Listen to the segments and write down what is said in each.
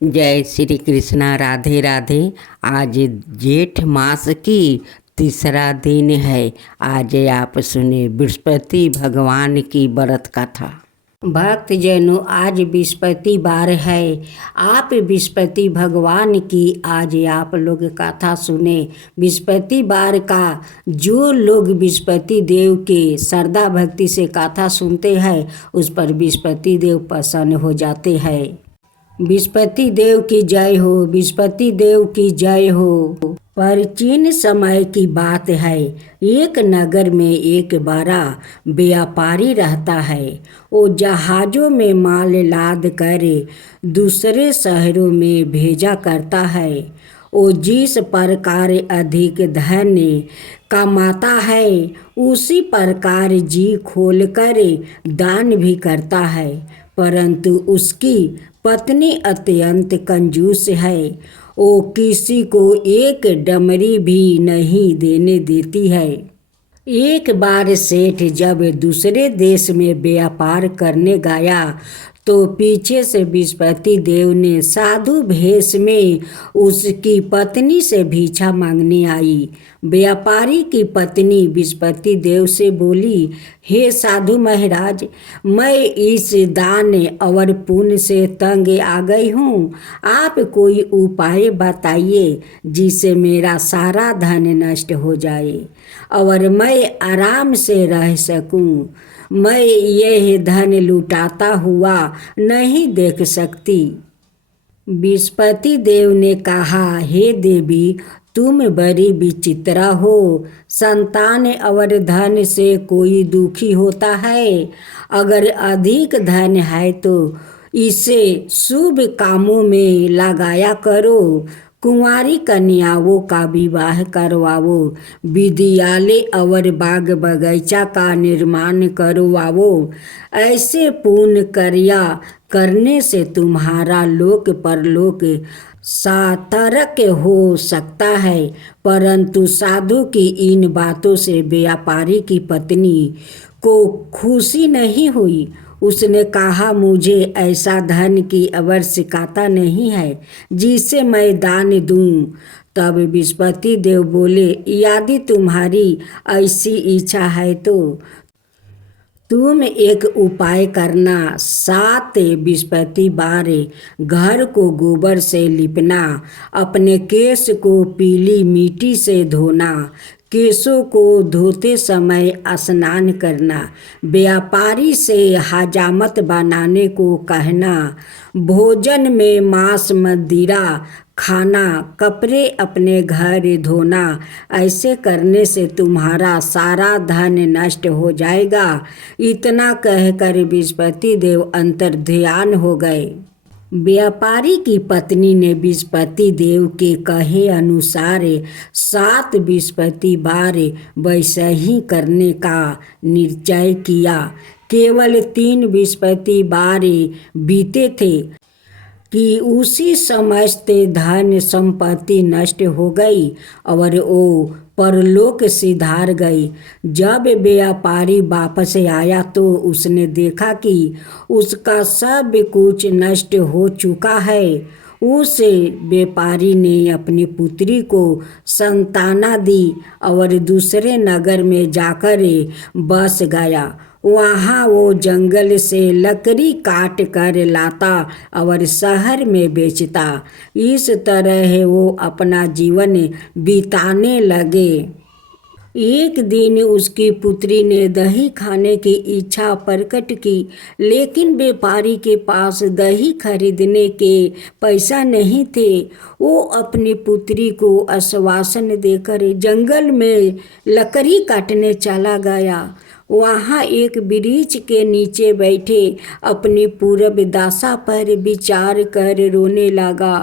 जय श्री कृष्णा। राधे राधे। आज जेठ मास की तीसरा दिन है। आज आप सुने बृहस्पति भगवान की व्रत कथा। भक्त जनों, आज बृहस्पतिवार है। आप बृहस्पति भगवान की आज आप लोग कथा सुने। बृहस्पतिवार का जो लोग बृहस्पति देव के श्रद्धा भक्ति से कथा सुनते हैं उस पर बृहस्पति देव प्रसन्न हो जाते हैं। बृहस्पति देव की जय हो, बृहस्पति देव की जय हो। प्राचीन समय की बात है। एक नगर में एक बड़ा व्यापारी रहता है। वो जहाज़ों में माल लाद कर दूसरे शहरों में भेजा करता है। वो जिस प्रकार अधिक धन कमाता है उसी प्रकार जी खोलकर दान भी करता है, परंतु उसकी पत्नी अत्यंत कंजूस है। वो किसी को एक डमरी भी नहीं देने देती है। एक बार सेठ जब दूसरे देश में व्यापार करने गया तो पीछे से बृहस्पति देव ने साधु भेष में उसकी पत्नी से भिक्षा मांगने आई। व्यापारी की पत्नी बृहस्पति देव से बोली, हे साधु महाराज, मैं इस दान और पुण्य से तंग आ गई हूँ। आप कोई उपाय बताइए जिससे मेरा सारा धन नष्ट हो जाए और मैं आराम से रह सकूँ। मैं यह धन लुटाता हुआ नहीं देख सकती। बृहस्पति देव ने कहा, हे देवी, तुम बड़ी विचित्र हो। संतान और धन से कोई दुखी होता है। अगर अधिक धन है तो इसे शुभ कामों में लगाया करो। कुंवारी कन्याओं का विवाह करवाओ, विद्यालय और बाग बगीचा का निर्माण करवाओ। ऐसे पुण्य कार्य करने से तुम्हारा लोक परलोक सार्थक हो सकता है। परंतु साधु की इन बातों से व्यापारी की पत्नी को खुशी नहीं हुई। उसने कहा, मुझे ऐसा धन की आवश्यकता नहीं है जिसे मैं दान दूं। तब बृहस्पति देव बोले, यदि तुम्हारी ऐसी इच्छा है तो तुम एक उपाय करना। 7 बृहस्पतिवार घर को गोबर से लिपना, अपने केश को पीली मिट्टी से धोना, केशों को धोते समय स्नान करना, व्यापारी से हजामत बनाने को कहना, भोजन में मांस मदिरा खाना, कपड़े अपने घर धोना। ऐसे करने से तुम्हारा सारा धन नष्ट हो जाएगा। इतना कहकर बृहस्पति देव अंतर्ध्यान हो गए। व्यापारी की पत्नी ने बृहस्पति देव के कहे अनुसार 7 बृहस्पतिवार वैसे ही करने का निश्चय किया। केवल 3 बृहस्पतिवार बीते थे कि उसी समस्त धन संपत्ति नष्ट हो गई और वो परलोक सिधार गई। जब व्यापारी वापस आया तो उसने देखा कि उसका सब कुछ नष्ट हो चुका है। उस व्यापारी ने अपनी पुत्री को संताना दी और दूसरे नगर में जाकर बस गया। वहाँ वो जंगल से लकड़ी काट कर लाता और शहर में बेचता। इस तरह वो अपना जीवन बिताने लगे। एक दिन उसकी पुत्री ने दही खाने की इच्छा प्रकट की, लेकिन व्यापारी के पास दही खरीदने के पैसा नहीं थे। वो अपनी पुत्री को आश्वासन देकर जंगल में लकड़ी काटने चला गया। वहाँ एक वृक्ष के नीचे बैठे अपनी पूर्व दशा पर विचार कर रोने लगा।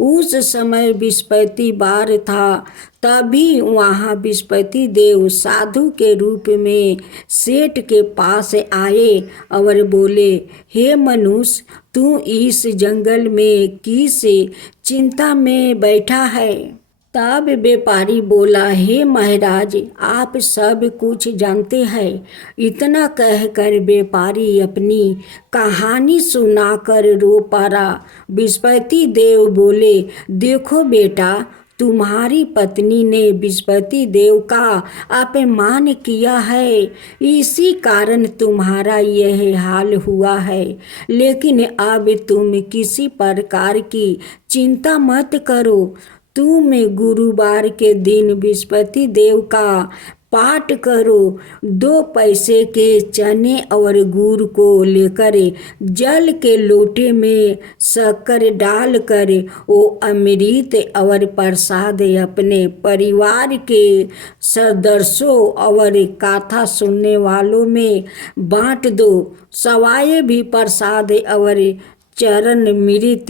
उस समय बृहस्पतिवार था। तभी वहाँ बृहस्पति देव साधु के रूप में सेठ के पास आए और बोले, हे मनुष्य, तू इस जंगल में किस चिंता में बैठा है? तब व्यापारी बोला, हे महाराज, आप सब कुछ जानते हैं। इतना कहकर व्यापारी अपनी कहानी सुनाकर रो पड़ा। बृहस्पति देव बोले, देखो बेटा, तुम्हारी पत्नी ने बृहस्पति देव का अपमान किया है, इसी कारण तुम्हारा यह हाल हुआ है। लेकिन अब तुम किसी प्रकार की चिंता मत करो। तुम गुरुवार के दिन बृहस्पति देव का पाठ करो। 2 पैसे के चने और गुड़ को लेकर जल के लोटे में शक्कर डालकर वो अमृत और प्रसाद अपने परिवार के सदस्यों और कथा सुनने वालों में बांट दो। सवाए भी प्रसाद और चरण मृत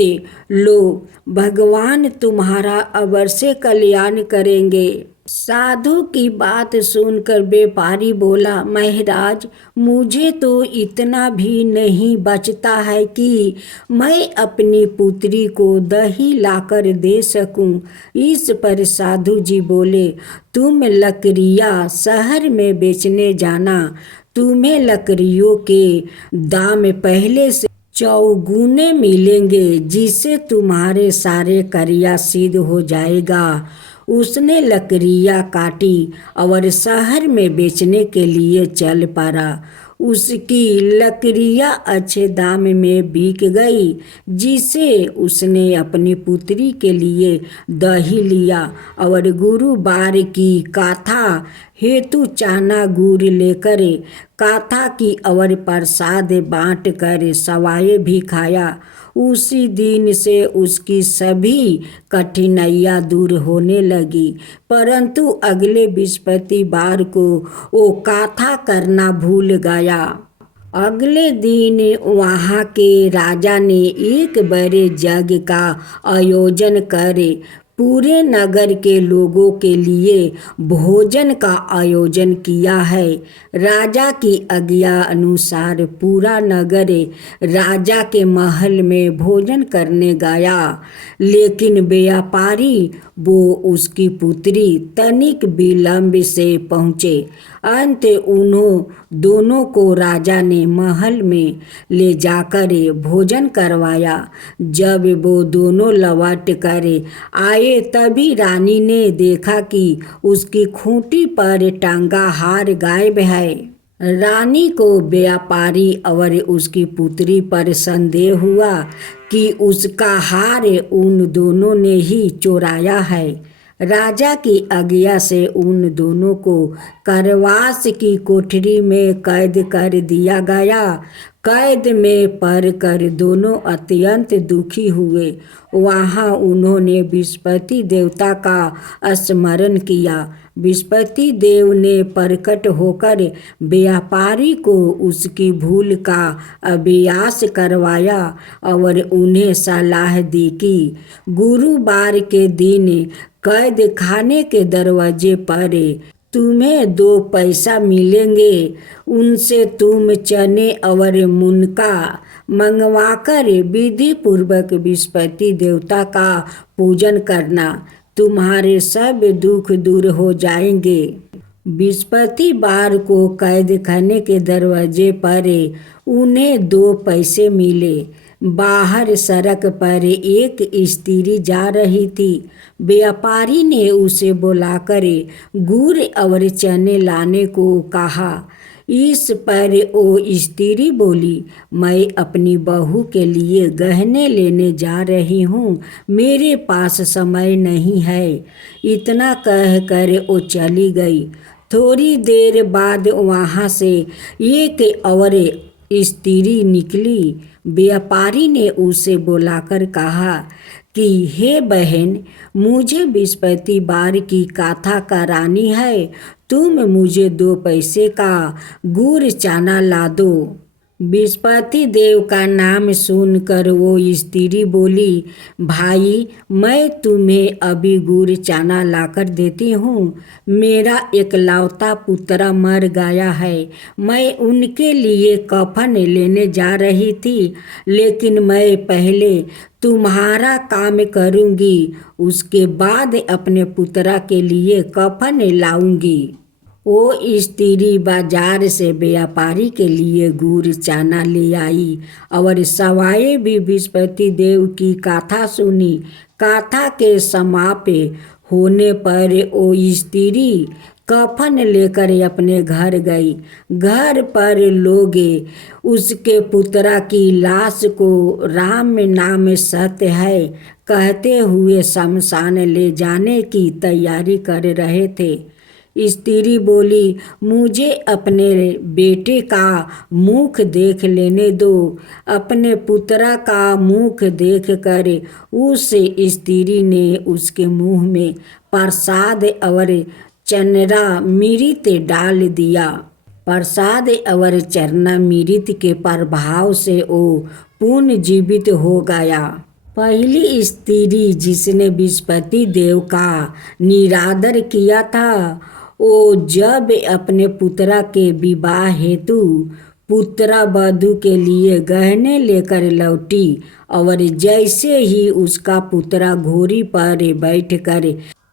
लो, भगवान तुम्हारा अवश्य कल्याण करेंगे। साधु की बात सुनकर व्यापारी बोला, महाराज, मुझे तो इतना भी नहीं बचता है कि मैं अपनी पुत्री को दही लाकर दे सकूं। इस पर साधु जी बोले, तुम लकड़ियाँ शहर में बेचने जाना। तुम्हें लकड़ियों के दाम पहले से चौगुने मिलेंगे, जिससे तुम्हारे सारे कार्य सिद्ध हो जाएगा। उसने लकड़ियाँ काटी और शहर में बेचने के लिए चल पड़ा। उसकी लकड़ियाँ अच्छे दाम में बिक गई, जिसे उसने अपनी पुत्री के लिए दही लिया और गुरुवार की कथा हेतु चना गुड़ लेकर कथा की और प्रसाद बांट कर सवाए भी खाया। उसी दिन से उसकी सभी कठिनाइयाँ दूर होने लगी। परंतु अगले बृहस्पतिवार को वो कथा करना भूल गया। अगले दिन वहाँ के राजा ने एक बड़े यज्ञ का आयोजन करे पूरे नगर के लोगों के लिए भोजन का आयोजन किया है। राजा की आज्ञा अनुसार पूरा नगर राजा के महल में भोजन करने गया, लेकिन व्यापारी वो उसकी पुत्री तनिक विलंब से पहुँचे। अंत उन्हों दोनों को राजा ने महल में ले जाकर भोजन करवाया। जब वो दोनों लौट कर आए तभी रानी ने देखा कि उसकी खूंटी पर टंगा हार गायब है। रानी को व्यापारी और उसकी पुत्री पर संदेह हुआ कि उसका हार उन दोनों ने ही चुराया है। राजा की आज्ञा से उन दोनों को कारावास की कोठरी में कैद कर दिया गया। कैद में पड़कर दोनों अत्यंत दुखी हुए। वहाँ उन्होंने बृहस्पति देवता का स्मरण किया। बृहस्पति देव ने प्रकट होकर व्यापारी को उसकी भूल का अभ्यास करवाया और उन्हें सलाह दी कि गुरुवार के दिन कैद खाने के दरवाजे पर तुम्हें 2 पैसा मिलेंगे। उनसे तुम चने और मुनका मंगवाकर विधि पूर्वक बृहस्पति देवता का पूजन करना। तुम्हारे सब दुख दूर हो जाएंगे। बृहस्पतिवार को कैद खाने के दरवाजे पर उन्हें 2 पैसे मिले। बाहर सड़क पर एक स्त्री जा रही थी। व्यापारी ने उसे बुलाकर गुड़ और चने लाने को कहा। इस पर वो स्त्री बोली, मैं अपनी बहू के लिए गहने लेने जा रही हूँ, मेरे पास समय नहीं है। इतना कहकर वो चली गई। थोड़ी देर बाद वहाँ से एक और स्त्री निकली। व्यापारी ने उसे बुलाकर कहा कि हे बहन, मुझे बृहस्पतिवार की कथा करानी है, तुम मुझे 2 पैसे का गुड़ चना ला दो। बृहस्पति देव का नाम सुनकर वो स्त्री बोली, भाई मैं तुम्हें अभी गुड़ चाना लाकर देती हूँ। मेरा एकलौता पुत्र मर गया है। मैं उनके लिए कफन लेने जा रही थी, लेकिन मैं पहले तुम्हारा काम करूँगी, उसके बाद अपने पुत्र के लिए कफन लाऊंगी। वो स्त्री बाजार से व्यापारी के लिए गुड़ चाना ले आई और सवाए भी बृहस्पति देव की गाथा सुनी। गाथा के समाप्त होने पर वो स्त्री कफन लेकर अपने घर गई। घर पर लोग उसके पुत्र की लाश को राम नाम सत्य है कहते हुए शमशान ले जाने की तैयारी कर रहे थे। स्त्री बोली, मुझे अपने बेटे का मुख देख लेने दो। अपने पुत्र का मुख देख कर उस स्त्री ने उसके मुंह में प्रसाद और चरना मृत डाल दिया। प्रसाद और चरना मृत के प्रभाव से वो पुनर्जीवित हो गया। पहली स्त्री जिसने बृहस्पति देव का निरादर किया था, वो जब अपने पुत्र के विवाह हेतु पुत्र वधू के लिए गहने लेकर लौटी और जैसे ही उसका पुत्र घोड़ी पर बैठकर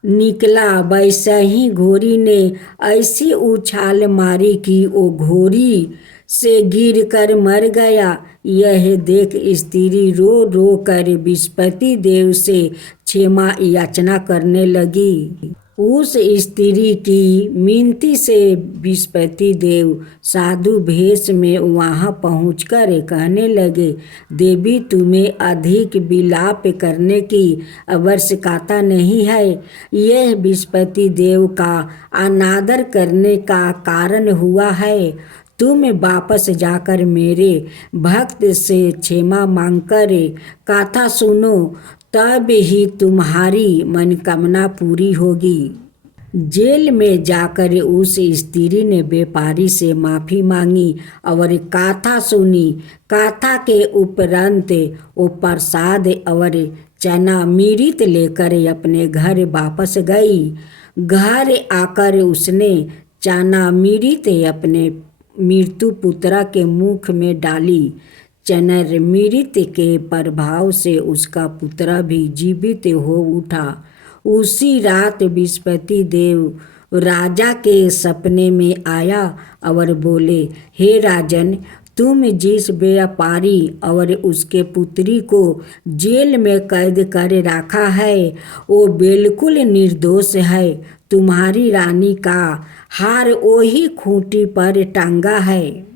निकला, वैसे ही घोड़ी ने ऐसी उछाल मारी कि वो घोड़ी से गिरकर मर गया। यह देख स्त्री रो रो कर बृहस्पति देव से क्षमा याचना करने लगी। उस स्त्री की मिनती से बृहस्पति देव साधु भेष में वहाँ पहुंचकर कहने लगे, देवी तुम्हें अधिक विलाप करने की आवश्यकता नहीं है। यह बृहस्पति देव का अनादर करने का कारण हुआ है। तुम वापस जाकर मेरे भक्त से क्षमा मांगकर कथा सुनो, तब ही तुम्हारी मनोकामना पूरी होगी। जेल में जाकर उस स्त्री ने व्यापारी से माफ़ी मांगी और कथा सुनी। कथा के उपरांत वो प्रसाद और चना मृत लेकर अपने घर वापस गई। घर आकर उसने चना मृत अपने मृत्यु पुत्र के मुख में डाली। चनर मृत के प्रभाव से उसका पुत्र भी जीवित हो उठा। उसी रात बृहस्पति देव राजा के सपने में आया और बोले, हे राजन, तुम जिस व्यापारी और उसके पुत्री को जेल में कैद कर रखा है वो बिल्कुल निर्दोष है। तुम्हारी रानी का हार वही खूंटी पर टांगा है।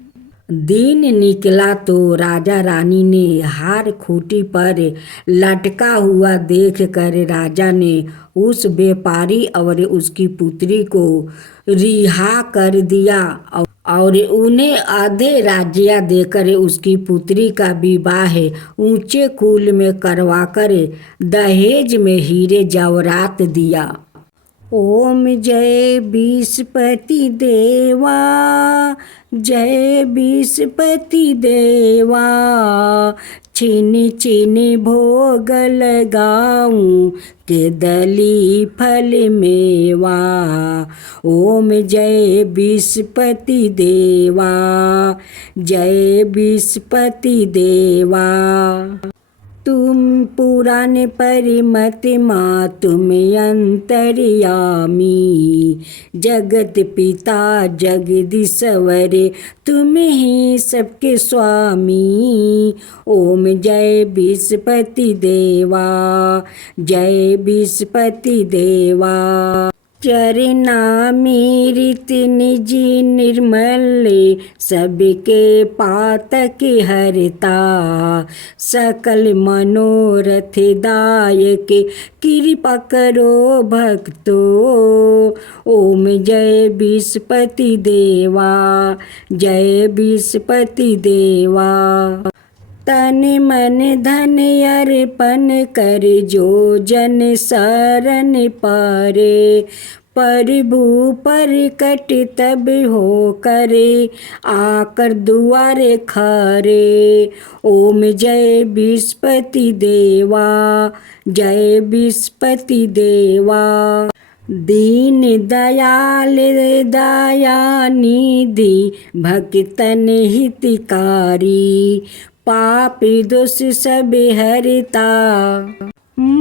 दिन निकला तो राजा रानी ने हार खूंटी पर लटका हुआ देख कर राजा ने उस व्यापारी और उसकी पुत्री को रिहा कर दिया और उन्हें आधे राज्य देकर उसकी पुत्री का विवाह ऊंचे कुल में करवाकर दहेज में हीरे जवाहरात दिया। ओम जय बृहस्पति देवा, जय बृहस्पति देवा, छिन छिन भोग लगाऊं के दली फल मेवा। ओम जय बृहस्पति देवा, जय बृहस्पति देवा। तुम पुराण परिमत माँ तुम अंतर्यामी, जगत पिता जगदीश्वर तुम ही सबके स्वामी। ओम जय बृहस्पति देवा, जय बृहस्पति देवा। चरना मृत निज निर्मल सबके पातक हरता, सकल मनोरथ दायक कृपा करो भक्तो। ओम जय बृहस्पति देवा, जय बृहस्पति देवा। तन मन धन अर्पण कर जो जन शरण पारे, प्रभु प्रकट तब हो करे, आकर दुआरे खरे। ओम जय विस्पति देवा, जय विस्पति देवा। दीन दयाल दया निधि, भक्तन हितकारी। पापी दोष सब हरता,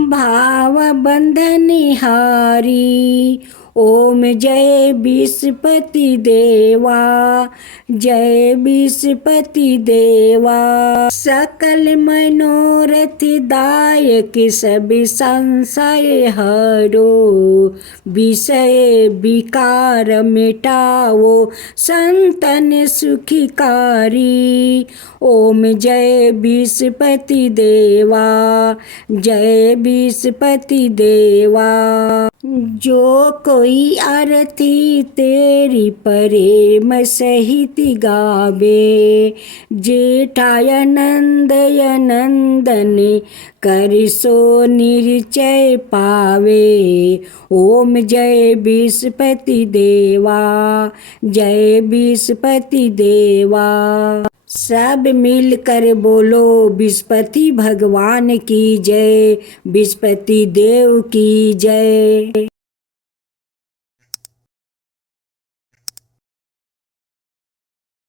भाव बंधन हारी। ओम जय विस्पति देवा, जय विस्पति देवा। सकल मनोरथ दायक, सब संशय हरो। विषय विकार मिटाओ, संतन सुखकारी। ओम जय विस्पति देवा, जय विस्पति देवा। जो कोई आरती तेरी प्रेम सहित गावे, जेठाय नंदय नंदन कर सो निश्चय पावे। ओम जय विस्पति देवा, जय विस्पति देवा। सब मिलकर बोलो विस्पति भगवान की जय, विस्पति देव की जय।